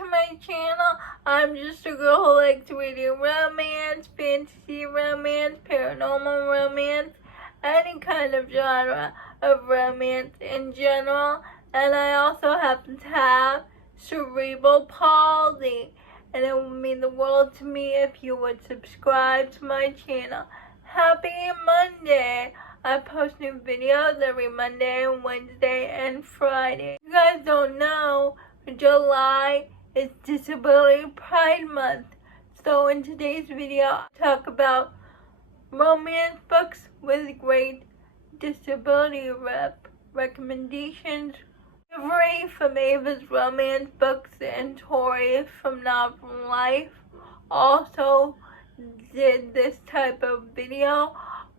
to my channel. I'm just a girl who likes reading romance, fantasy romance, paranormal romance, any kind of genre of romance in general. And I also happen to have cerebral palsy. And it would mean the world to me if you would subscribe to my channel. Happy Monday! I post new videos every Monday, Wednesday, and Friday. If you guys don't know, July is Disability Pride Month. So in today's video, I'll talk about romance books with great disability recommendations. Avery from Ava's Romance Books and Tori from Novel Life also did this type of video.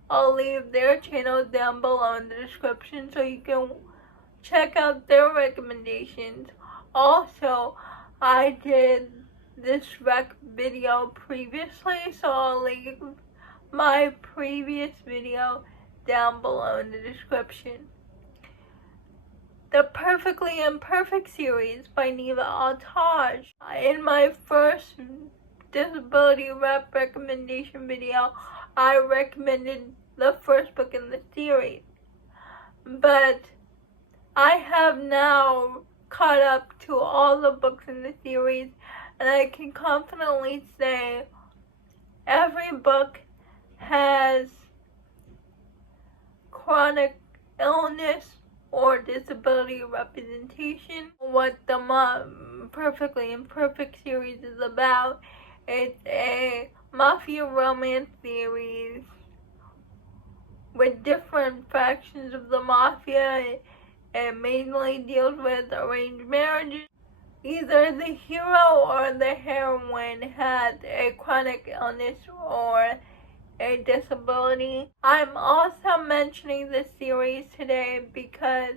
I'll leave their channels down below in the description so you can check out their recommendations. Also, I did this rec video previously, so I'll leave my previous video down below in the description. The Perfectly Imperfect series by Neva Altaj. In my first disability recommendation video, I recommended the first book in the series, but I have now caught up to all the books in the series, and I can confidently say every book has chronic illness or disability representation. What the Perfectly Imperfect series is about, it's a mafia romance series with different factions of the mafia. It mainly deals with arranged marriages. Either the hero or the heroine has a chronic illness or a disability. I'm also mentioning this series today because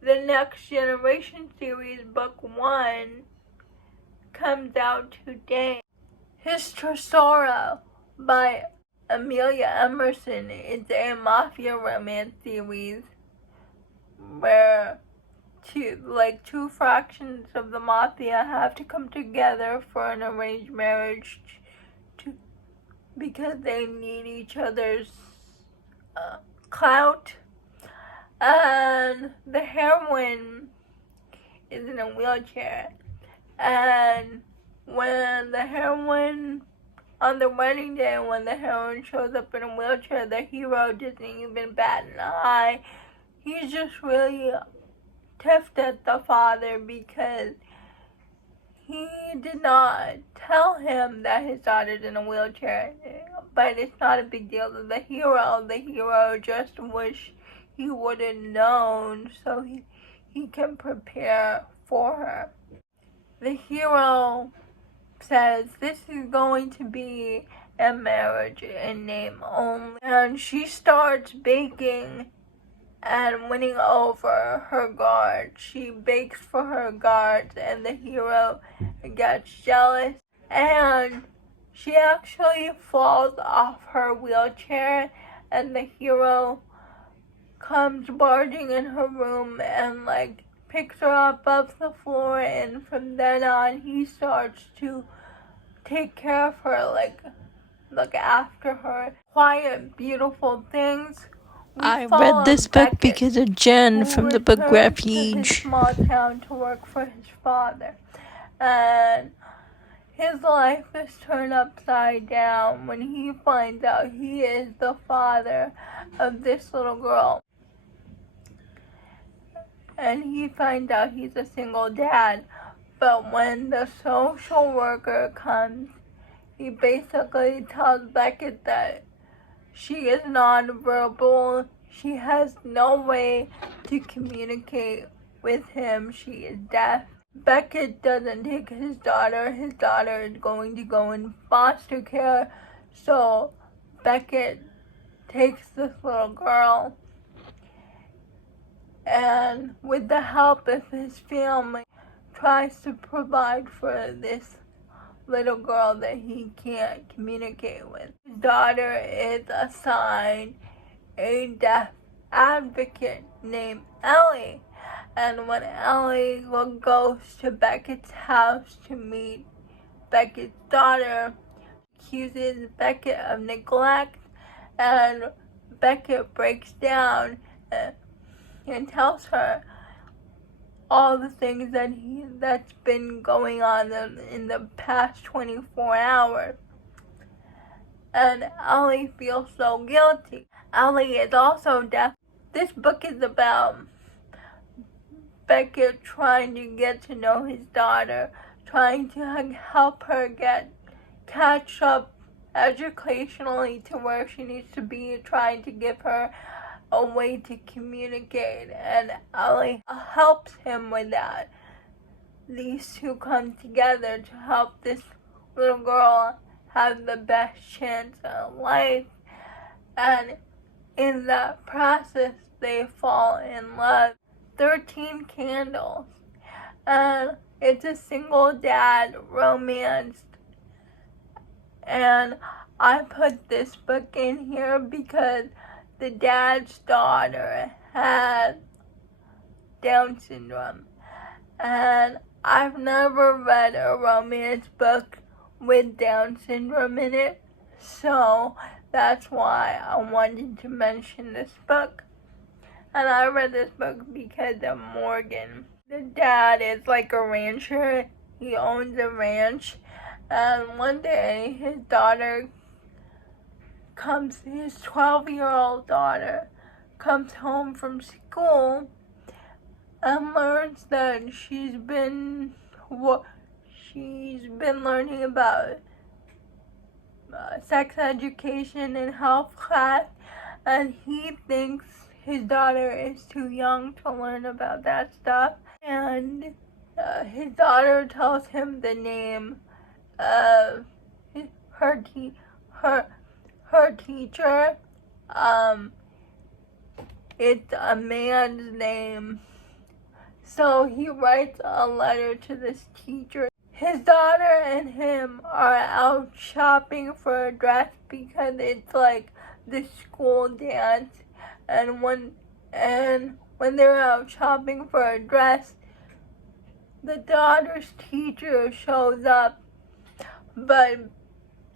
the Next Generation series, book 1, comes out today. His Tesoro by Amelia Emerson is a mafia romance series where two fractions of the mafia have to come together for an arranged marriage because they need each other's clout. And the heroine is in a wheelchair, and when the heroine, on the wedding day, when the heroine shows up in a wheelchair, the hero doesn't even bat an eye. He's just really tiffed at the father because he did not tell him that his daughter's in a wheelchair. But it's not a big deal to the hero. The hero just wish he would have known so he can prepare for her. The hero says this is going to be a marriage in name only, and she starts baking and winning over her guards. She bakes for her guards, and the hero gets jealous, and she actually falls off her wheelchair, and the hero comes barging in her room and picks her up off the floor, and from then on he starts to take care of her, look after her. Quiet, beautiful things. I read this book because of Jen from the book Refuge. To his small town to work for his father, and his life is turned upside down when he finds out he is the father of this little girl. And he finds out he's a single dad. But when the social worker comes, he basically tells Beckett that she is nonverbal. She has no way to communicate with him. She is deaf. Beckett doesn't take his daughter. His daughter is going to go in foster care. So Beckett takes this little girl, and with the help of his family, tries to provide for this little girl that he can't communicate with. His daughter is assigned a deaf advocate named Ellie, And when Ellie goes to Beckett's house to meet Beckett's daughter, accuses Beckett of neglect, and Beckett breaks down and tells her all the things that's been going on in the past 24 hours. And Ellie feels so guilty. Ellie is also deaf. This book is about Beckett trying to get to know his daughter, trying to help her catch up educationally to where she needs to be, trying to give her a way to communicate, and Ellie helps him with that. These two come together to help this little girl have the best chance of life, and in that process they fall in love. 13 Candles, and it's a single dad romance, and I put this book in here because the dad's daughter had Down syndrome, and I've never read a romance book with Down syndrome in it, so that's why I wanted to mention this book. And I read this book because of Morgan. The dad is like a rancher. He owns a ranch, and one day his 12-year-old daughter comes home from school and learns that she's been learning about sex education in health class, and he thinks his daughter is too young to learn about that stuff, and his daughter tells him the name of her teacher. It's a man's name. So he writes a letter to this teacher. His daughter and him are out shopping for a dress because it's like the school dance. And when they're out shopping for a dress, the daughter's teacher shows up, but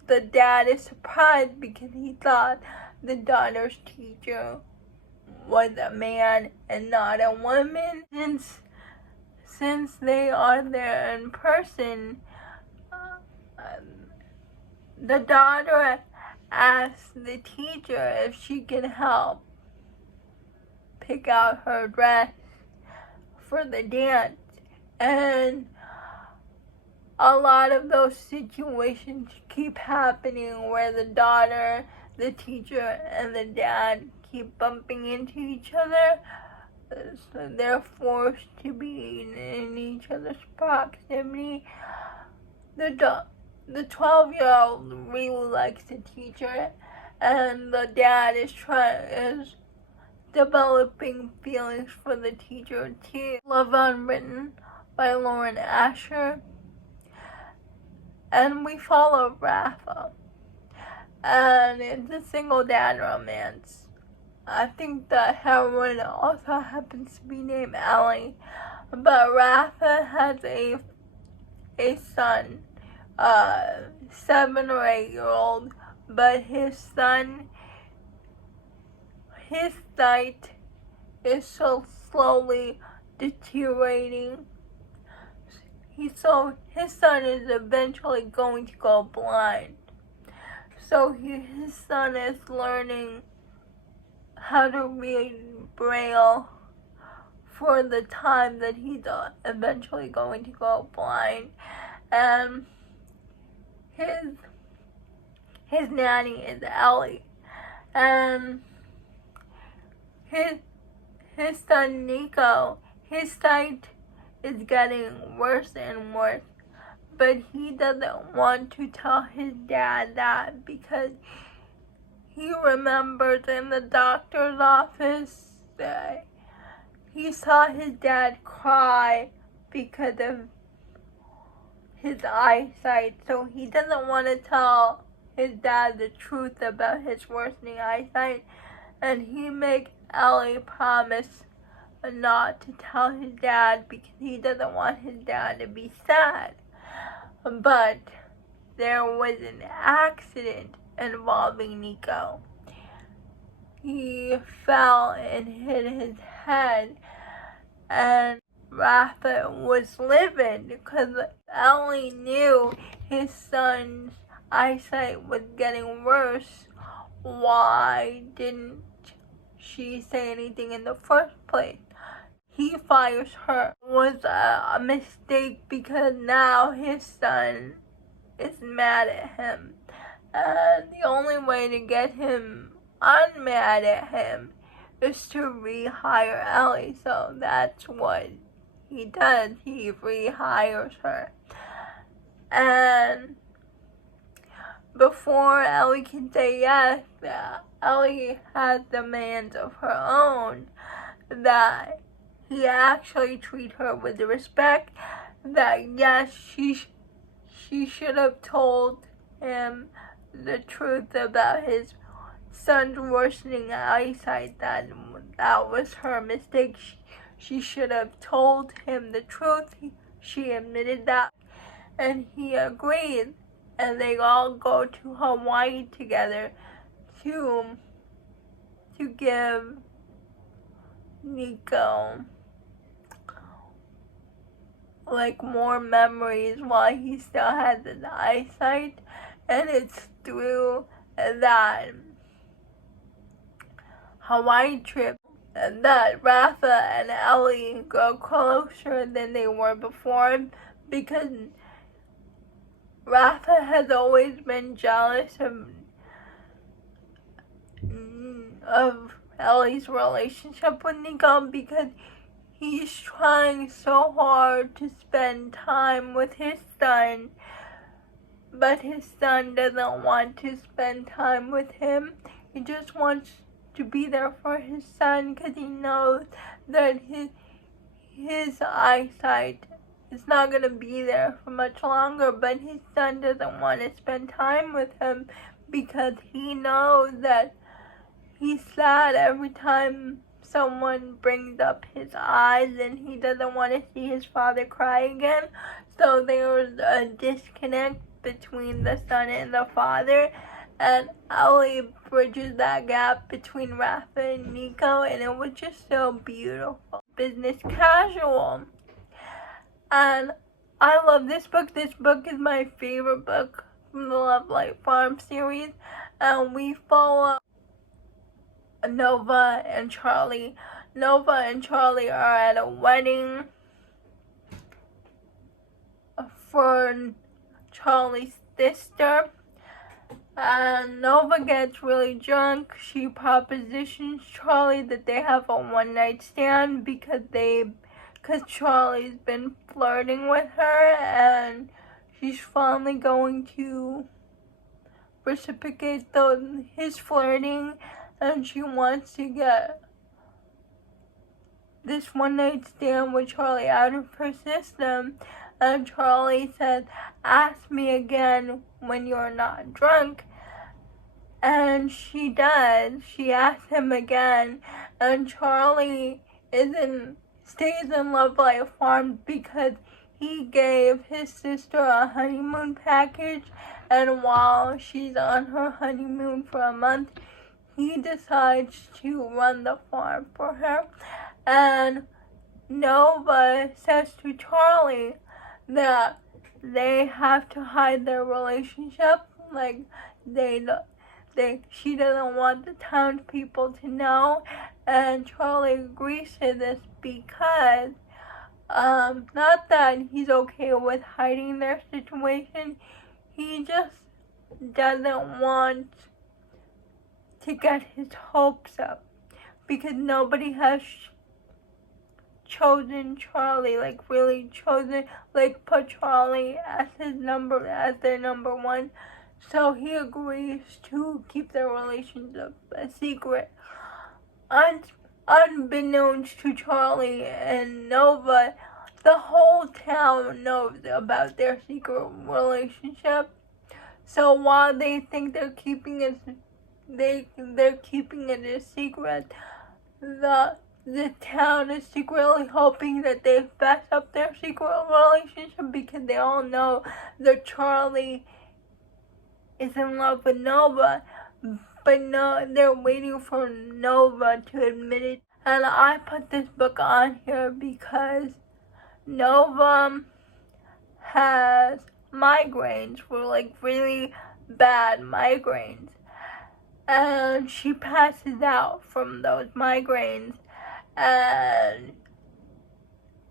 the dad is surprised because he thought the daughter's teacher was a man and not a woman. Since they are there in person, the daughter asks the teacher if she can help pick out her dress for the dance. And a lot of those situations keep happening where the daughter, the teacher, and the dad keep bumping into each other. So they're forced to be in each other's proximity. The 12-year-old really likes the teacher, and the dad is developing feelings for the teacher too. Love Unwritten by Lauren Asher. And we follow Rafa, and it's a single dad romance. I think the heroine also happens to be named Ellie, but Rafa has a son, 7 or 8-year-old, but his sight is so slowly deteriorating. His son is eventually going to go blind. So his son is learning how to read Braille for the time that he's eventually going to go blind. And his nanny is Ellie. And his son Nico, his sight is getting worse and worse. But he doesn't want to tell his dad that because he remembers in the doctor's office that he saw his dad cry because of his eyesight. So he doesn't want to tell his dad the truth about his worsening eyesight. And he makes Ellie promise not to tell his dad because he doesn't want his dad to be sad. But there was an accident involving Nico. He fell and hit his head, and Rafa was livid because Ellie knew his son's eyesight was getting worse. Why didn't she say anything in the first place? He fires her. It was a mistake because now his son is mad at him. And the only way to get him unmad at him is to rehire Ellie. So that's what he does. He rehires her. And before Ellie can say yes, Ellie has demands of her own that he actually treat her with respect, that yes, she should have told him the truth about his son's worsening eyesight, that was her mistake. She should have told him the truth. She admitted that, and he agreed, and they all go to Hawaii together to give Nico like more memories while he still has his eyesight. And it's through that Hawaii trip that Rafa and Ellie grow closer than they were before, because Rafa has always been jealous of Ellie's relationship with Nico, because he's trying so hard to spend time with his son, but his son doesn't want to spend time with him. He just wants to be there for his son because he knows that his eyesight is not going to be there for much longer, but his son doesn't want to spend time with him because he knows that he's sad every time someone brings up his eyes, and he doesn't want to see his father cry again. So there's a disconnect between the son and the father, and Ellie bridges that gap between Rafa and Nico, and it was just so beautiful. Business casual. And I love this book. This book is my favorite book from the Love Light Farm series, and we follow Nova and Charlie. Nova and Charlie are at a wedding for Charlie's sister, and Nova gets really drunk. She propositions Charlie that they have a one-night stand because Charlie's been flirting with her, and she's finally going to reciprocate his flirting, and she wants to get this one-night stand with Charlie out of her system. And Charlie says, "Ask me again when you're not drunk." And she does. She asks him again, and Charlie stays in Love Light Farm because he gave his sister a honeymoon package, and while she's on her honeymoon for a month, he decides to run the farm for her. And Nova says to Charlie that they have to hide their relationship, like she doesn't want the townspeople to know, and Charlie agrees to this because not that he's okay with hiding their situation, he just doesn't want to get his hopes up, because nobody has chosen Charlie, put Charlie as their number one. So he agrees to keep their relationship a secret. Unbeknownst to Charlie and Nova, the whole town knows about their secret relationship. So while they think they're keeping it a secret, the town is secretly hoping that they fess up their secret relationship because they all know that Charlie is in love with Nova, but no, they're waiting for Nova to admit it. And I put this book on here because Nova has migraines, for like really bad migraines, and she passes out from those migraines, and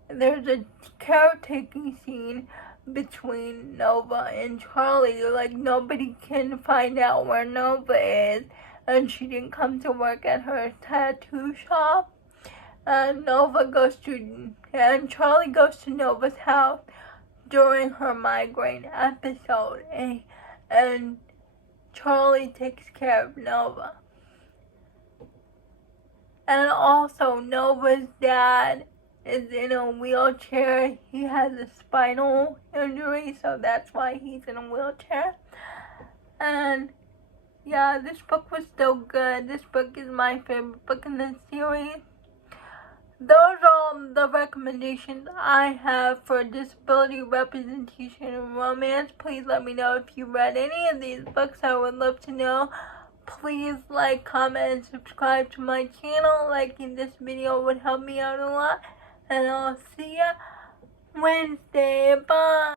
there's a caretaking scene between Nova and Charlie. Like, nobody can find out where Nova is, and she didn't come to work at her tattoo shop. And Charlie goes to Nova's house during her migraine episode, and Charlie takes care of Nova. And also, Nova's dad is in a wheelchair. He has a spinal injury, so that's why he's in a wheelchair. And yeah, this book was so good. This book is my favorite book in the series. Those are all the recommendations I have for disability representation in romance. Please let me know if you read any of these books. I would love to know. Please like, comment, and subscribe to my channel. Liking this video would help me out a lot. And I'll see ya Wednesday. Bye.